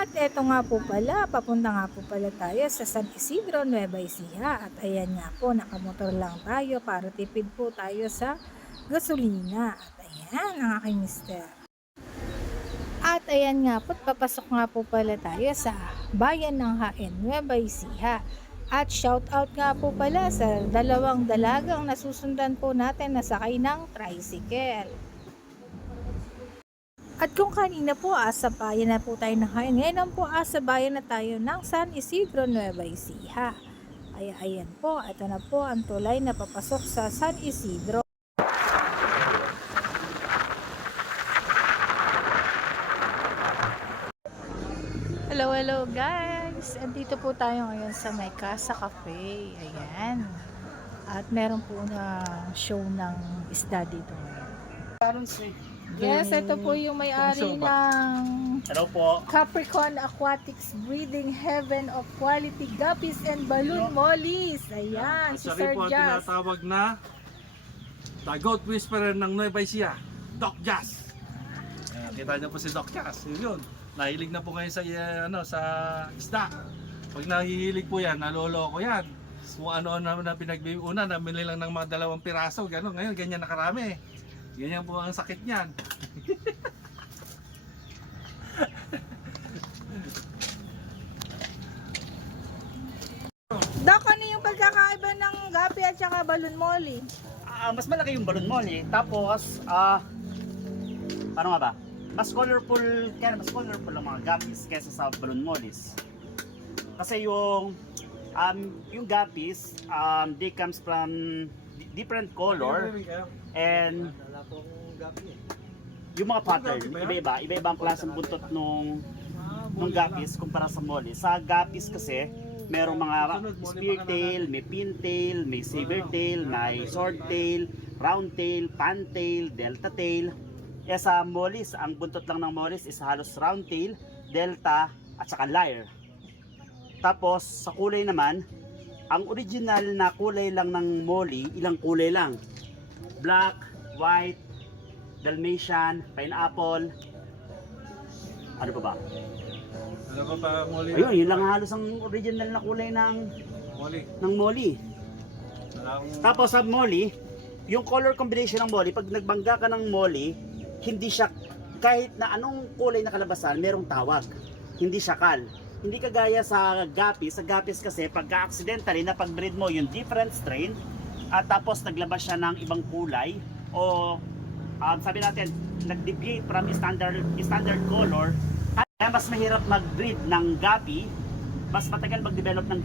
At eto nga po pala, papunta nga po pala tayo sa San Isidro, Nueva Ecija. At ayan nga po, nakamotor lang tayo para tipid po tayo sa gasolina. At ayan ang aking mister. At ayan nga po, papasok nga po pala tayo sa bayan ng Hain, Nueva Ecija. At shout out nga po pala sa dalawang dalagang nasusundan po natin na sakay ng tricycle. At kung kanina po sa bayan na po tayo ng Hain, ngayon po sa bayan na tayo ng San Isidro, Nueva Ecija. Ay ayan po, ito na po ang tulay na papasok sa San Isidro. Hello guys! Andito po tayo ngayon sa May Casa Cafe. Ayan. At meron po na show ng isda dito ngayon. Yes, ito po yung may-ari ng Hello po. Capricorn Aquatics Breeding Heaven of Quality Guppies and Balloon Mollies. Ayan, si Siya Sir rin po ang Jazz. tinatawag na The Goat Whisperer ng Nueva Ecija, Doc Jazz. Kita niyo po si Doc Jazz. Yun. Nahilig na po ngayon sa sa isda. Pag nahihilig po yan, naloloko yan. Kung ano-ano na pinagbiuna, nabili lang ng mga 2 piraso, gano'n. Ngayon, ganyan nakarami. Ganyan po ang sakit niyan. Doc, ano yung pagkakaiba ng guppy at saka balloon molly? Mas malaki yung balloon molly. Tapos, paano nga ba? Mas colorful ang mga guppies kaysa sa balloon mollies. Kasi yung guppies, they comes from different color and yung mga pattern, iba-iba ang klaseng buntot nung guppies kumpara sa molly. Sa guppies kasi, merong mga spear tail, may pin tail, may saber tail, may sword tail, round tail, fan tail, delta tail. Kaya sa mollies, ang buntot lang ng mollies is halos round tail, delta, at saka lyre. Tapos sa kulay naman, ang original na kulay lang ng molly, ilang kulay lang. Black, white, Dalmatian, pineapple. Ano pa ba? Ano pa pa, Molly? Ayun, yun lang halos ang original na kulay ng molly. Tapos sa molly, yung color combination ng molly, pag nagbangga ka ng molly, hindi siya, kahit na anong kulay na kalabasan, merong tawag. Hindi siya kal. Hindi kagaya sa guppies. Sa guppies kasi, pagka-accidentally na pag-breed mo yung different strain, at tapos naglabas siya ng ibang kulay, o sabi natin, nag-deviate from standard color, kaya mas mahirap mag-breed ng guppy, mas matagal mag-develop ng